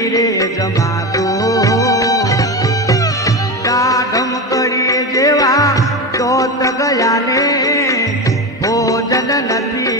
નથી રે જમાતો કાઢમ કરી જેવા તો ગયા ને ભોજન નથી